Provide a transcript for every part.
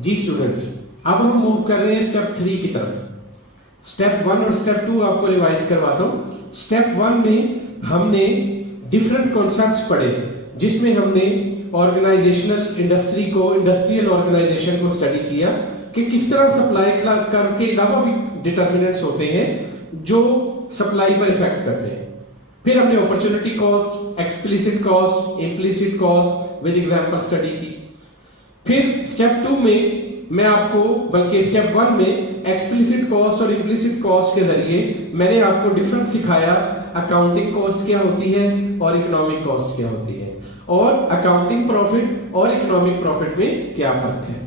जी students, अब हम move कर रहे हैं स्टेप 3 की तरफ। स्टेप 1 और स्टेप 2 आपको रिवाइज करवाता हूँ। स्टेप 1 में हमने डिफरेंट कॉन्सेप्ट्स पढ़े, जिसमें हमने ऑर्गेनाइजेशनल इंडस्ट्रियल ऑर्गेनाइजेशन को स्टडी किया कि किस तरह सप्लाई कर्व के अलावा भी डिटर्मिनेंट्स होते हैं जो सप्लाई पर इफेक्ट करते हैं। फिर हमने opportunity cost, explicit cost, implicit cost with example study की। फिर स्टेप 2 में मैं आपको, बल्कि स्टेप 1 में एक्सप्लिसिट कॉस्ट और इम्प्लिसिट कॉस्ट के जरिए मैंने आपको डिफरेंस सिखाया, अकाउंटिंग कॉस्ट क्या होती है और इकोनॉमिक कॉस्ट क्या होती है, और अकाउंटिंग प्रॉफिट और इकोनॉमिक प्रॉफिट में क्या फर्क है।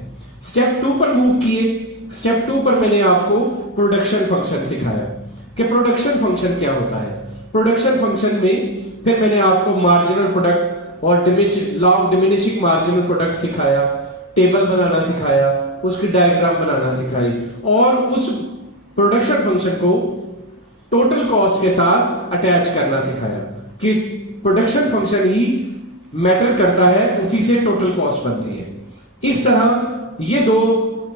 स्टेप 2 पर मूव किए। स्टेप 2 पर मैंने आपको प्रोडक्शन फंक्शन सिखाया कि प्रोडक्शन फंक्शन क्या होता है। प्रोडक्शन फंक्शन में फिर मैंने आपको मार्जिनल प्रोडक्ट और law of diminishing marginal product सिखाया, टेबल बनाना सिखाया, उसकी डायग्राम बनाना सिखाई, और उस प्रोडक्शन फंक्शन को टोटल कॉस्ट के साथ अटैच करना सिखाया कि प्रोडक्शन फंक्शन ही मैटर करता है, उसी से टोटल कॉस्ट बनती है। इस तरह ये 2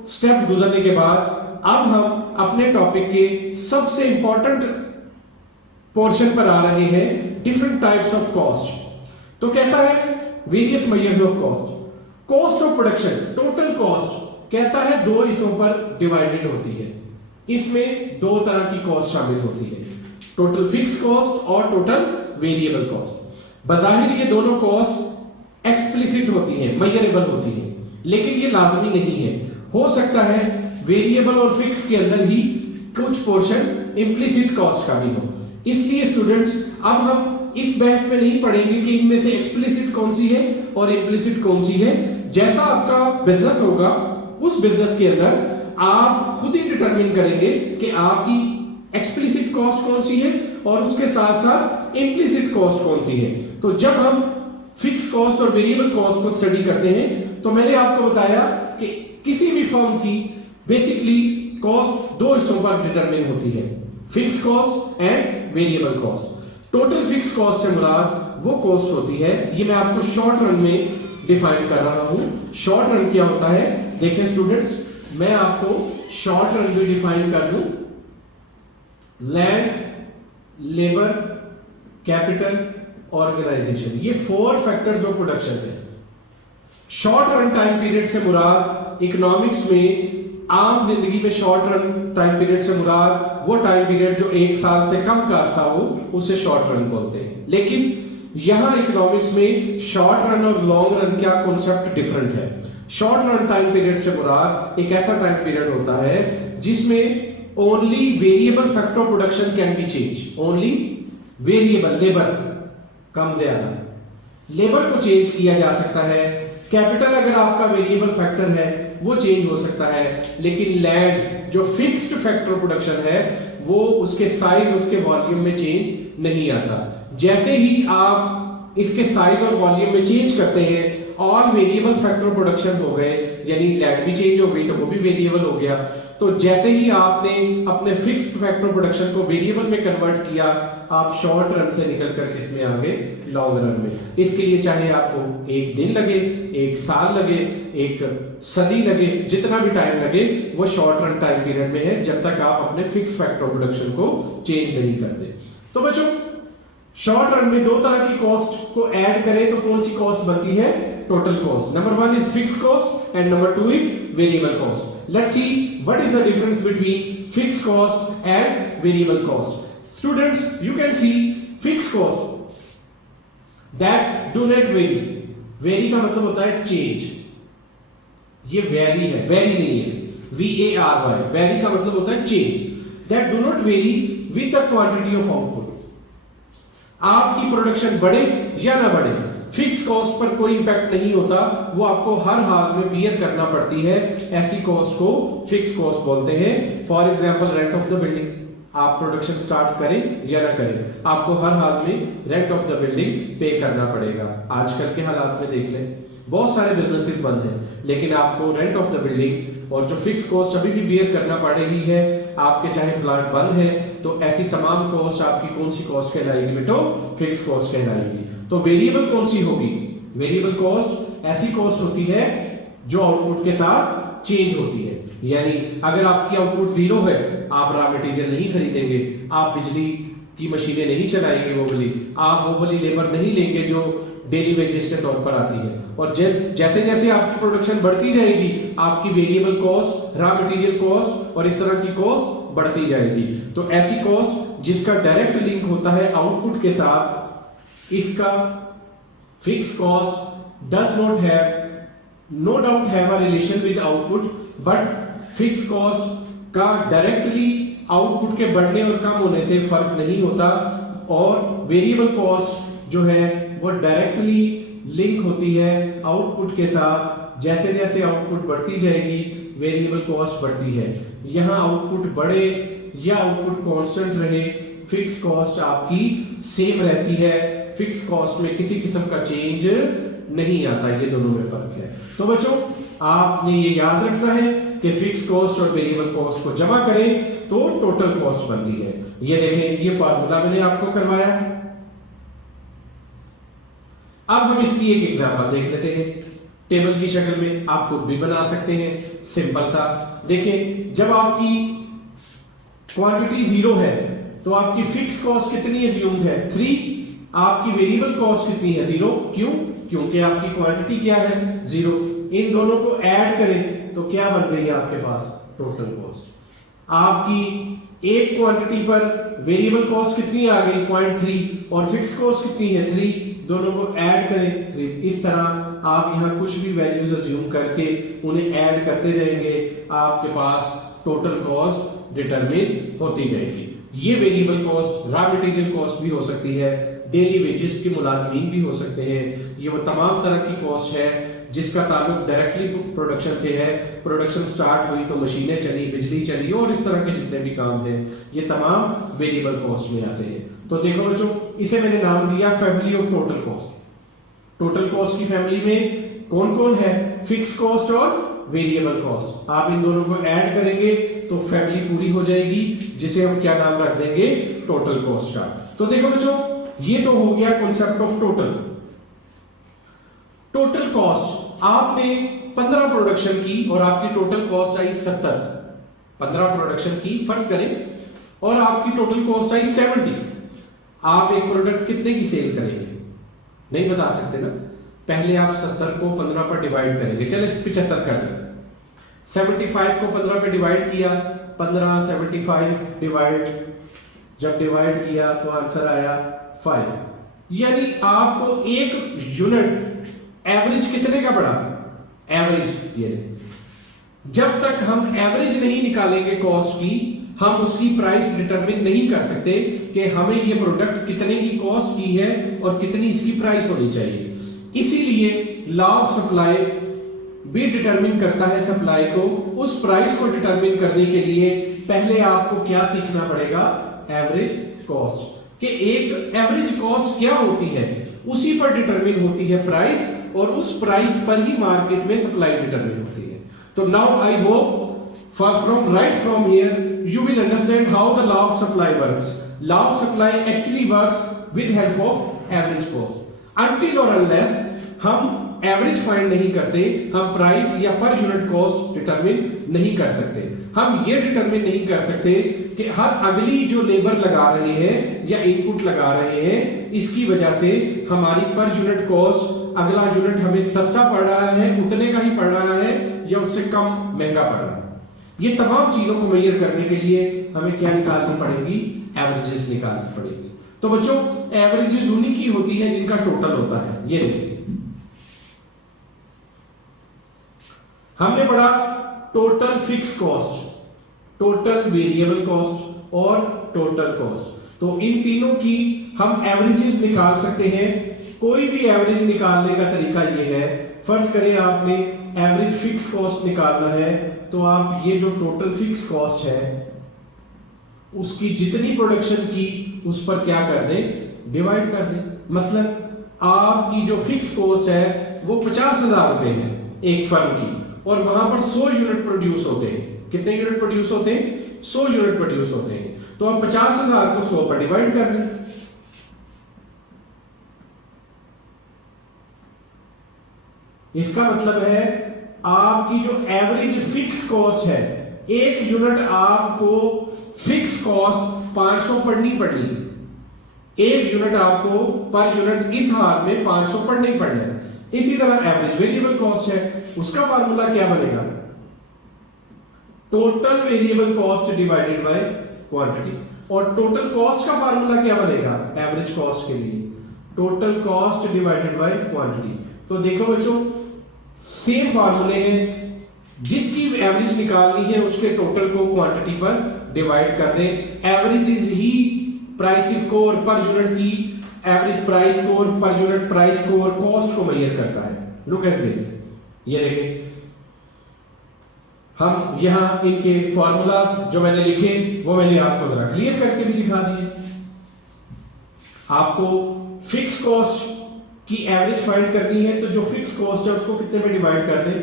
स्टेप गुजरने के बाद अब हम अपने टॉपिक के सबसे इंपॉर्टेंट पोर्शन पर आ रहे हैं, डिफरेंट टाइप्स ऑफ कॉस्ट। तो कहता है various measures of cost. Cost of production, total cost, कहता है 2 हिस्सों पर डिवाइडेड होती है। इसमें 2 तरह की कॉस्ट शामिल होती है, टोटल फिक्स कॉस्ट और टोटल वेरिएबल कॉस्ट। बजाहिर ये दोनों कॉस्ट एक्सप्लिसिट होती है, मेजरेबल होती है, लेकिन ये लाजमी नहीं है। हो सकता है वेरिएबल और फिक्स के अंदर ही कुछ पोर्शन इम्प्लिसिट कॉस्ट का भी हो। इसलिए स्टूडेंट्स, अब हम इस बहस में नहीं पढ़ेंगे कि इनमें से एक्सप्लिसिट कौन सी है और इम्प्लिसिट कौन सी है। जैसा आपका बिजनेस होगा, उस बिजनेस के अंदर आप खुद ही डिटरमिन करेंगे कि आपकी एक्सप्लिसिट कॉस्ट कौन सी है और उसके साथ साथ इम्प्लिसिट कॉस्ट कौन सी है। तो जब हम फिक्स कॉस्ट और वेरिएबल कॉस्ट को स्टडी करते हैं, तो मैंने आपको बताया कि किसी भी फर्म की बेसिकली कॉस्ट 2 हिस्सों पर डिटरमिन होती है, fix cost and variable cost. Total fix cost से मुराद वो कॉस्ट होती है, ये मैं आपको शॉर्ट रन में डिफाइन कर रहा हूं। शॉर्ट रन क्या होता है, देखें स्टूडेंट्स, मैं आपको शॉर्ट रन भी डिफाइन कर दूं। लैंड, लेबर, कैपिटल, ऑर्गेनाइजेशन, ये 4 फैक्टर्स ऑफ प्रोडक्शन है। शॉर्ट रन टाइम पीरियड से मुराद इकोनॉमिक्स में, आम जिंदगी में शॉर्ट रन टाइम पीरियड से मुराद वो टाइम पीरियड जो 1 साल से कम का अरसा हो, उसे शॉर्ट रन बोलते हैं। लेकिन यहां इकोनॉमिक्स में शॉर्ट रन और लॉन्ग रन का कॉन्सेप्ट डिफरेंट है। शॉर्ट रन टाइम पीरियड से मुराद एक ऐसा टाइम पीरियड होता है जिसमें only variable factor of production can be change. Only variable, labour कम ज्यादा, लेबर को चेंज किया जा सकता है। कैपिटल अगर आपका वेरिएबल फैक्टर है वो चेंज हो सकता है, लेकिन लैंड जो फिक्स्ड फैक्टर ऑफ प्रोडक्शन है वो उसके साइज, उसके वॉल्यूम में चेंज नहीं आता। जैसे ही आप इसके साइज और वॉल्यूम में चेंज करते हैं, ऑल वेरिएबल फैक्टर प्रोडक्शन हो गए, यानी लैंड भी चेंज हो गई तो वो भी वेरिएबल हो गया। तो जैसे ही आपने अपने फिक्स्ड फैक्टर प्रोडक्शन को वेरिएबल में कन्वर्ट किया, आप शॉर्ट रन से निकल कर किस में आ गए, लॉन्ग रन में। इसके लिए चाहे आपको 1 दिन लगे, 1 साल लगे, 1 सदी लगे, जितना भी टाइम लगे, वो शॉर्ट रन टाइम पीरियड में है, जब तक आप अपने फिक्स फैक्टर प्रोडक्शन को चेंज नहीं करते। तो बच्चों, शॉर्ट रन में 2 तरह की कॉस्ट को ऐड करें तो कौन सी कॉस्ट बनती है, total cost. Number 1 is fix cost and number 2 is variable cost. Let's see what is the difference between fix cost and variable cost. Students, you can see fix cost that do not very. Very का मतलब होता है change, ये very है, very नहीं है, VARY। Very का मतलब होता है change. That do not very with the quantity of output. आपकी प्रोडक्शन बढ़े या ना बढ़े, फिक्स कॉस्ट पर कोई इंपैक्ट नहीं होता, वो आपको हर हाल में बियर करना पड़ती है। ऐसी कॉस्ट को फिक्स कॉस्ट बोलते हैं। For example rent of the building, आप प्रोडक्शन स्टार्ट करें या ना करें, आपको हर हाल में रेंट ऑफ द बिल्डिंग पे करना पड़ेगा। आजकल के हालात में देख लें, बहुत सारे बिजनेसेस बंद हैं, लेकिन आपको रेंट ऑफ द बिल्डिंग और जो फिक्स कॉस्ट अभी भी बियर करना पड़ रही है। आपके चाहे प्लांट बंद है तो ऐसी तमाम कॉस्ट आपकी कौन सी कॉस्ट कहलाएगी बेटो, फिक्स कॉस्ट कहलाएगी। तो वेरिएबल कौन सी होगी, वेरिएबल कॉस्ट ऐसी कॉस्ट होती है जो आउटपुट के साथ चेंज होती है। यानी अगर आपकी आउटपुट 0 है, आप रॉ मटेरियल नहीं खरीदेंगे, आप बिजली की मशीनें नहीं चलाएंगे, वो वाली लेबर नहीं लेंगे जो डेली वेजेस के तौर पर आती है। और जैसे जैसे आपकी प्रोडक्शन बढ़ती जाएगी, आपकी variable cost, raw material cost और इस तरह की कॉस्ट बढ़ती जाएगी। तो ऐसी कॉस्ट जिसका डायरेक्ट लिंक होता है आउटपुट के साथ, इसका fix cost does not have no doubt have a relation with output, but fixed cost का डायरेक्टली आउटपुट के बढ़ने और कम होने से फर्क नहीं होता, और वेरिएबल कॉस्ट जो है वो डायरेक्टली लिंक होती है आउटपुट के साथ। जैसे जैसे आउटपुट बढ़ती जाएगी, वेरिएबल कॉस्ट बढ़ती है। यहाँ आउटपुट बढ़े या आउटपुट कांस्टेंट रहे, फिक्स कॉस्ट आपकी सेम रहती है। फिक्स कॉस्ट में किसी किस्म का चेंज नहीं आता, ये दोनों में फर्क है। तो बच्चों, आपने ये याद रखना है कि फिक्स कॉस्ट और वेरिएबल कॉस्ट को जमा करें तो टोटल कॉस्ट बनती है। ये देखें, ये फार्मूला मैंने आपको करवाया। अब हम इसकी एक एग्जांपल देख लेते हैं टेबल की शक्ल में। आप खुद भी बना सकते हैं, सिंपल सा। देखें, जब आपकी क्वांटिटी 0 है तो आपकी फिक्स कॉस्ट कितनी अज्यूम्ड है? 3। आपकी वेरिएबल कॉस्ट कितनी है? 0। क्यों? क्योंकि आपकी क्वांटिटी क्या है? 0। इन दोनों को ऐड करें तो क्या बन गई है आपके पास? Total cost. आपकी एक क्वांटिटी पर वेरिएबल कॉस्ट कितनी आ गई? 0.3, और फिक्स कॉस्ट कितनी है? 3। दोनों को ऐड करें 3। इस तरह आप यहाँ कुछ भी वैल्यूज अज्यूम करके उन्हें ऐड करते जाएंगे, आपके पास टोटल कॉस्ट डिटरमिन होती जाएगी। ये variable cost, raw material cost भी हो सकती है, डेली वेजेस के मुलाजमीन भी हो सकते हैं। ये वो तमाम तरह की कॉस्ट है जिसका ताल्लुक डायरेक्टली प्रोडक्शन से है। प्रोडक्शन स्टार्ट हुई तो मशीनें चली, बिजली चली, और इस तरह के जितने भी काम हैं, ये तमाम वेरिएबल कॉस्ट में आते हैं। तो देखो बच्चों, इसे मैंने नाम दिया family of total cost. Total cost की फैमिली में कौन कौन है? फिक्स कॉस्ट और वेरिएबल कॉस्ट। आप इन दोनों को ऐड करेंगे तो फैमिली पूरी हो जाएगी, जिसे हम क्या नाम रख देंगे? टोटल कॉस्ट का। तो देखो बच्चों, ये तो हो गया concept of total. Total cost, आपने 15 प्रोडक्शन की और आपकी टोटल कॉस्ट आई 70। 15 प्रोडक्शन की फर्ज करें और आपकी टोटल कॉस्ट आई 70। आप एक प्रोडक्ट कितने की सेल करेंगे? नहीं बता सकते ना। पहले आप 70 को 15 पर डिवाइड करेंगे। चले 75 कर लें। 75 को 15 पे डिवाइड किया, 15 75 डिवाइड, जब डिवाइड किया तो आंसर आया 5। यानी आपको एक यूनिट एवरेज कितने का पड़ा? एवरेज ये, जब तक हम एवरेज नहीं निकालेंगे कॉस्ट की, हम उसकी प्राइस डिटरमिन नहीं कर सकते कि हमें ये प्रोडक्ट कितने की कॉस्ट की है और कितनी इसकी प्राइस होनी चाहिए। इसीलिए लॉ ऑफ सप्लाई भी डिटरमिन करता है सप्लाई को। उस प्राइस को डिटरमिन करने के लिए पहले आपको क्या सीखना पड़ेगा? Average cost. कि एक एवरेज कॉस्ट क्या होती है, उसी पर डिटरमिन होती है प्राइस, और उस प्राइस पर ही मार्केट में सप्लाई डिटरमिन होती है। तो now I hope from here you will understand how the law of supply works. Law of supply actually works with help of average cost. Until or unless हम average find नहीं करते, हम price या per unit cost determine नहीं कर सकते। हम ये डिटरमिन नहीं कर सकते कि हर अगली जो लेबर लगा रहे हैं या इनपुट लगा रहे हैं, इसकी वजह से हमारी पर यूनिट कॉस्ट, अगला यूनिट हमें सस्ता पड़ रहा है, उतने का ही पड़ रहा है, या उससे कम महंगा पड़ रहा है। ये तमाम चीजों को मेजर करने के लिए हमें क्या निकालनी पड़ेगी? एवरेजेस निकालनी पड़ेगी। तो बच्चों, एवरेजेस उन्हीं की होती है जिनका टोटल होता है। ये देखिए, हमने पढ़ा total fix cost, total variable cost और टोटल कॉस्ट। तो इन तीनों की हम एवरेजेस निकाल सकते हैं। कोई भी एवरेज निकालने का तरीका ये है, फर्ज करें आपने एवरेज फिक्स कॉस्ट निकालना है, तो आप ये जो टोटल फिक्स कॉस्ट है उसकी जितनी प्रोडक्शन की उस पर क्या कर दें? डिवाइड कर दें। मसलन आपकी जो फिक्स कॉस्ट है वो 50,000 रुपए है एक फर्म की, और वहां पर 100 यूनिट प्रोड्यूस होते हैं। कितने यूनिट प्रोड्यूस होते हैं? 100 यूनिट प्रोड्यूस होते हैं। तो आप 50,000 को 100 पर डिवाइड कर दें। इसका मतलब है आपकी जो एवरेज फिक्स कॉस्ट है, एक यूनिट आपको फिक्स कॉस्ट 500 पढ़नी पड़नी, एक यूनिट आपको पर यूनिट इस हाल में 500 पढ़ना ही पड़ना है। इसी तरह एवरेज वेरिएबल कॉस्ट है, उसका फार्मूला क्या बनेगा, total variable cost divided by quantity. और टोटल कॉस्ट का फार्मूला क्या बनेगा एवरेज कॉस्ट के लिए, total cost divided by quantity. तो देखो बच्चों सेम फार्मूले हैं, जिसकी एवरेज निकालनी है उसके टोटल को क्वांटिटी पर डिवाइड कर दें। एवरेज इज ही प्राइस स्कोर पर यूनिट की, average price score per unit price score cost को मेजर करता है। लुक एट दिस, ये देखें हम यहां इनके फॉर्मूलाज जो मैंने लिखे वो मैंने आपको जरा क्लियर करके भी दिखा दिए। आपको फिक्स कॉस्ट की एवरेज फाइंड करनी है तो जो फिक्स कॉस्ट है उसको कितने में डिवाइड कर दें।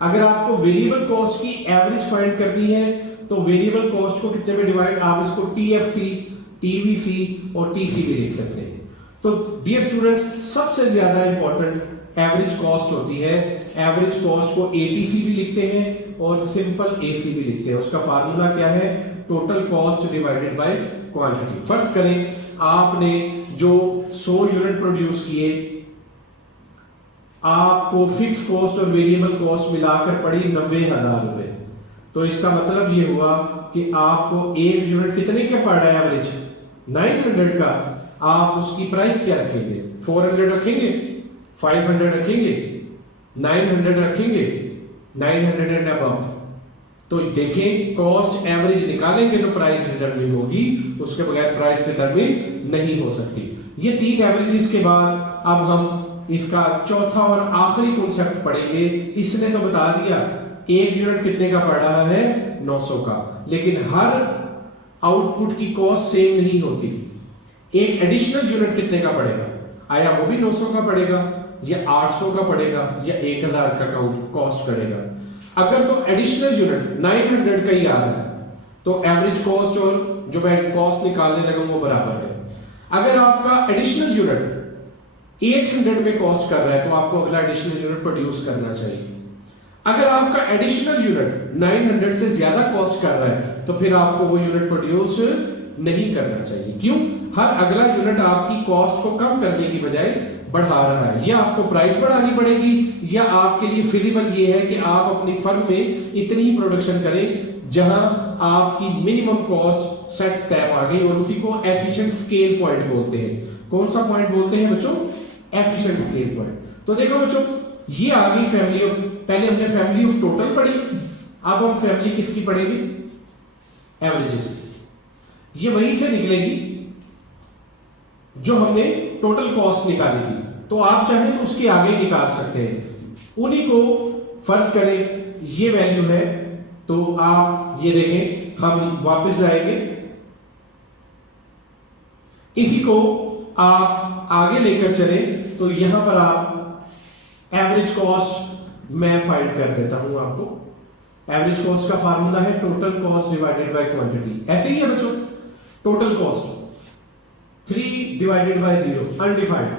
अगर आपको वेरिएबल कॉस्ट की एवरेज फाइंड करनी है तो वेरिएबल कॉस्ट को कितने में डिवाइड, आप इसको टीएफसी, टीवीसी और टीसी भी लिख सकते हैं। तो डियर स्टूडेंट्स सबसे ज्यादा इंपॉर्टेंट एवरेज कॉस्ट होती है। एवरेज कॉस्ट को एटीसी भी लिखते हैं और सिंपल एसी भी लिखते हैं। उसका फार्मूला क्या है, total cost divided by quantity. फर्ज करें आपने जो 100 यूनिट प्रोड्यूस किए, आपको फिक्स कॉस्ट और वेरिएबल कॉस्ट मिलाकर पड़ी 90,000 रुपए। तो इसका मतलब ये हुआ कि आपको एक यूनिट कितने का पड़ रहा है एवरेज 900 का। आप उसकी प्राइस क्या रखेंगे, 400 रखेंगे, 500 रखेंगे, 900 रखेंगे, 900 एंड अबव। तो देखें कॉस्ट एवरेज निकालेंगे तो प्राइस डिटरमिन होगी, उसके बगैर प्राइस डिटरमिन नहीं हो सकती। ये 3 एवरेजेस के बाद अब हम इसका चौथा और आखिरी कॉन्सेप्ट पढ़ेंगे। इसने तो बता दिया एक यूनिट कितने का पड़ रहा है 900 का, लेकिन हर आउटपुट की कॉस्ट सेम नहीं होती। एक एडिशनल यूनिट कितने का पड़ेगा, आया वो भी 900 का पड़ेगा या 800 का पड़ेगा या 1000 का कॉस्ट करेगा। अगर तो एडिशनल यूनिट 900 का ही आ रहा है तो एवरेज कॉस्ट और जो मैं कॉस्ट निकालने लगा वो बराबर है। अगर आपका एडिशनल यूनिट 800 में कॉस्ट कर रहा है तो आपको अगला एडिशनल यूनिट प्रोड्यूस करना चाहिए। अगर आपका एडिशनल यूनिट 900 से ज्यादा कॉस्ट कर रहा है तो फिर आपको वो यूनिट प्रोड्यूस नहीं करना चाहिए। क्यों, हर अगला यूनिट आपकी कॉस्ट को कम करने की बजाय बढ़ा रहा है। या आपको प्राइस बढ़ानी पड़ेगी या आपके लिए फिजिबल ये है कि आप अपनी फर्म में इतनी ही प्रोडक्शन करें जहां आपकी मिनिमम कॉस्ट सेट तय आ गई, और उसी को एफिशिएंट स्केल पॉइंट बोलते हैं। कौन सा पॉइंट बोलते हैं बच्चों, एफिशिएंट स्केल पॉइंट। तो देखो बच्चों ये आ गई फैमिली ऑफ, पहले हमने फैमिली ऑफ टोटल पढ़ी, अब हम फैमिली किसकी पढ़ेंगे, एवरेजेस की। ये वहीं से निकलेगी जो हमने टोटल कॉस्ट निकाली थी। तो आप चाहें तो उसके आगे निकाल सकते हैं। उन्हीं को फर्ज करें ये वैल्यू है तो आप ये देखें, हम वापस जाएंगे, इसी को आप आगे लेकर चले तो यहां पर आप एवरेज कॉस्ट मैं फाइंड कर देता हूं आपको। एवरेज कॉस्ट का फार्मूला है total cost divided by quantity. ऐसे ही है बच्चों, total cost 3 divided by 0 undefined,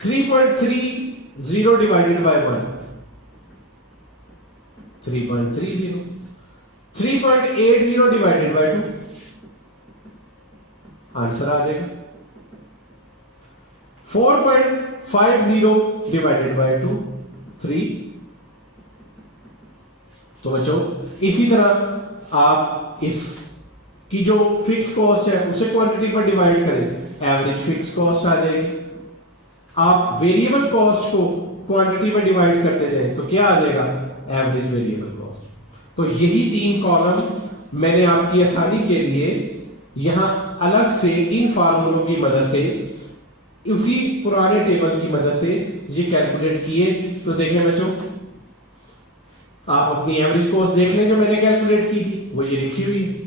3.30 divided by 1 3.30, 3.80 divided by 2 answer आ जाएगा, 4.50 डिवाइडेड बाय 2 3। तो बच्चों इसी तरह आप इस की जो फिक्स कॉस्ट है उसे क्वांटिटी पर डिवाइड करें, एवरेज फिक्स कॉस्ट आ जाएगी। आप वेरिएबल कॉस्ट को क्वांटिटी पर डिवाइड करते जाए तो क्या आ जाएगा, एवरेज वेरिएबल कॉस्ट। तो यही 3 कॉलम मैंने आपकी आसानी के लिए यहां अलग से इन फार्मूलों की मदद से, उसी पुराने टेबल की मदद से ये कैलकुलेट किए। तो देखें बच्चों, आप अपनी एवरेज कॉस्ट देख लें जो मैंने कैलकुलेट की थी, वो ये लिखी हुई है,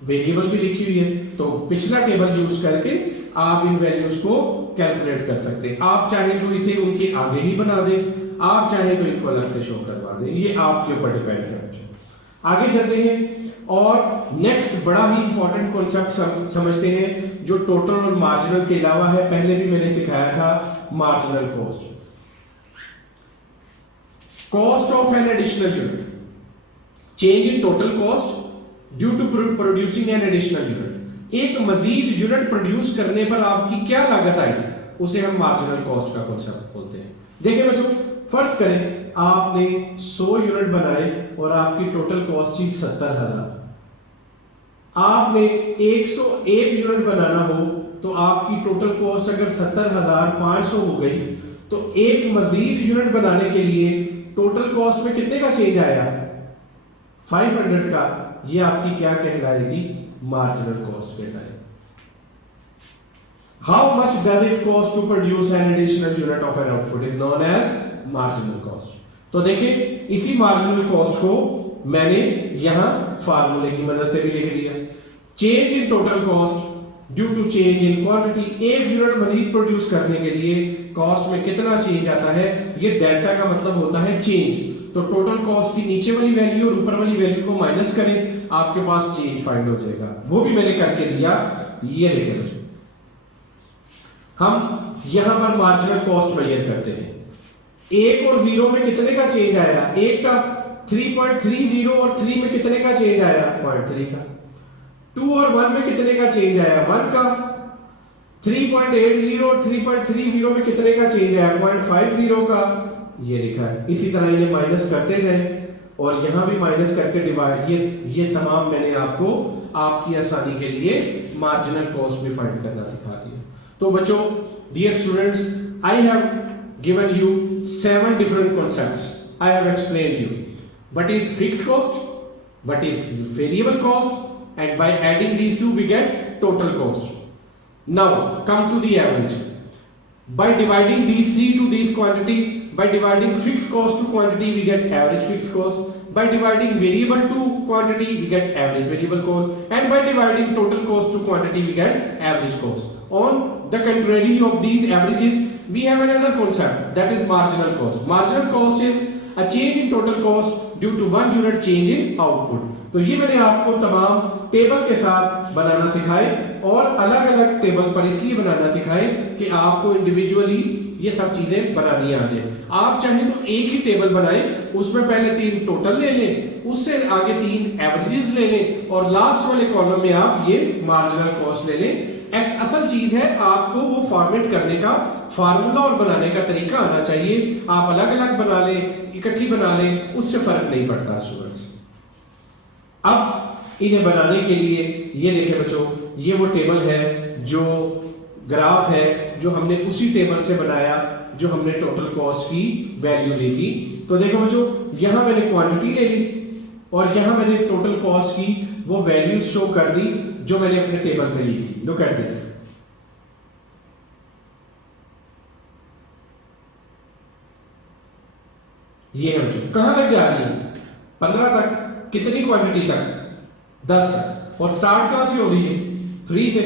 वेरिएबल भी लिखी हुई है। तो पिछला टेबल यूज करके आप इन वैल्यूज को कैलकुलेट कर सकते हैं। आप चाहे तो इसे उनके आगे ही बना दें, आप चाहे तो इनको अलग से शो करवा दें, ये आपके ऊपर डिपेंड है। आगे चलते हैं और नेक्स्ट बड़ा ही इंपॉर्टेंट कॉन्सेप्ट समझते हैं जो टोटल और मार्जिनल के अलावा है। पहले भी मैंने सिखाया था marginal cost. Cost of an additional unit, change in total cost due to producing an additional unit. एक मजीद यूनिट प्रोड्यूस करने पर आपकी क्या लागत आई, उसे हम मार्जिनल कॉस्ट का कॉन्सेप्ट बोलते हैं। देखिए बच्चों, फर्ज करें आपने 100 यूनिट बनाए और आपकी टोटल कॉस्ट थी 70,000। आपने 101 यूनिट बनाना हो तो आपकी टोटल कॉस्ट अगर 70,500 हो गई, तो एक मजीद यूनिट बनाने के लिए टोटल कॉस्ट में कितने का चेंज आया, 500 का। ये आपकी क्या कहलाएगी, मार्जिनल कॉस्ट कहलाएगी। How much does it cost to produce an additional unit of an output is known as marginal cost. तो देखिए, इसी मार्जिनल कॉस्ट को मैंने यहां फार्मूले की मदद से भी लिख दिया। Change in total cost due to change in quantity. एक यूनिट मजीद प्रोड्यूस करने के लिए कॉस्ट में कितना चेंज आता है, ये डेल्टा का मतलब होता है चेंज। तो टोटल कॉस्ट की नीचे वाली वैल्यू और ऊपर वाली वैल्यू को माइनस करें, आपके पास चेंज फाइंड हो जाएगा। वो भी मैंने करके दिया, ये लिखे। हम यहां पर मार्जिनल कॉस्ट मेजर करते हैं। 1 और 0 में कितने का चेंज आया, 1 का 3.30 और 3 में कितने का चेंज आया, 0.3 का। 2 और 1 में कितने का चेंज आया, 1 का। 3.80 और 3.30 में कितने का चेंज आया, 0.50 का। ये लिखा है। इसी तरह इन्हें माइनस करते जाएं और यहां भी माइनस करके डिवाइड। ये तमाम मैंने आपको आपकी आसानी के लिए मार्जिनल कॉस्ट भी फाइंड करना सिखा दिया। तो बच्चों, dear students, I have given you 7 different concepts. I have explained you what is fixed cost, what is variable cost, and by adding these two we get total cost. Now come to the average. By dividing these three to these quantities, by dividing fixed cost to quantity we get average fixed cost. By dividing variable to quantity we get average variable cost, and by dividing total cost to quantity we get average cost. On the contrary of these averages, we have another concept, that is marginal cost. Marginal cost is a change in total cost due to 1 unit change in output. तो ये मैंने आपको तमाम table के साथ बनाना सिखाए, और अलग अलग टेबल पर इसलिए बनाना सिखाए कि आपको इंडिविजुअली ये सब चीजें बनानी आ जाए। आप चाहें तो एक ही टेबल बनाएं, उसमें पहले 3 टोटल ले लें, उससे आगे 3 एवरेजेस ले लें, और लास्ट वाले कॉलम में आप ये मार्जिनल कॉस्ट ले लें। एक असल चीज है, आपको वो फॉर्मेट करने का फार्मूला और बनाने का तरीका आना चाहिए। आप अलग अलग बना लें, इकट्ठी बना लें, उससे फर्क नहीं पड़ता स्टूडेंट्स। अब इन्हें बनाने के लिए ये देखें बच्चों, ये वो टेबल है, जो ग्राफ है, जो हमने उसी टेबल से बनाया जो हमने टोटल कॉस्ट की वैल्यू ली थी। तो देखो बच्चों, यहां मैंने क्वांटिटी ले ली और यहां मैंने टोटल कॉस्ट की वो वैल्यू शो कर दी जो मैंने अपने टेबल में ली थी। Look at this. ये है बच्चों, कहां तक जा रही है, 15 तक। कितनी क्वांटिटी तक, 10 तक। और स्टार्ट कहां से हो रही है, 3 से।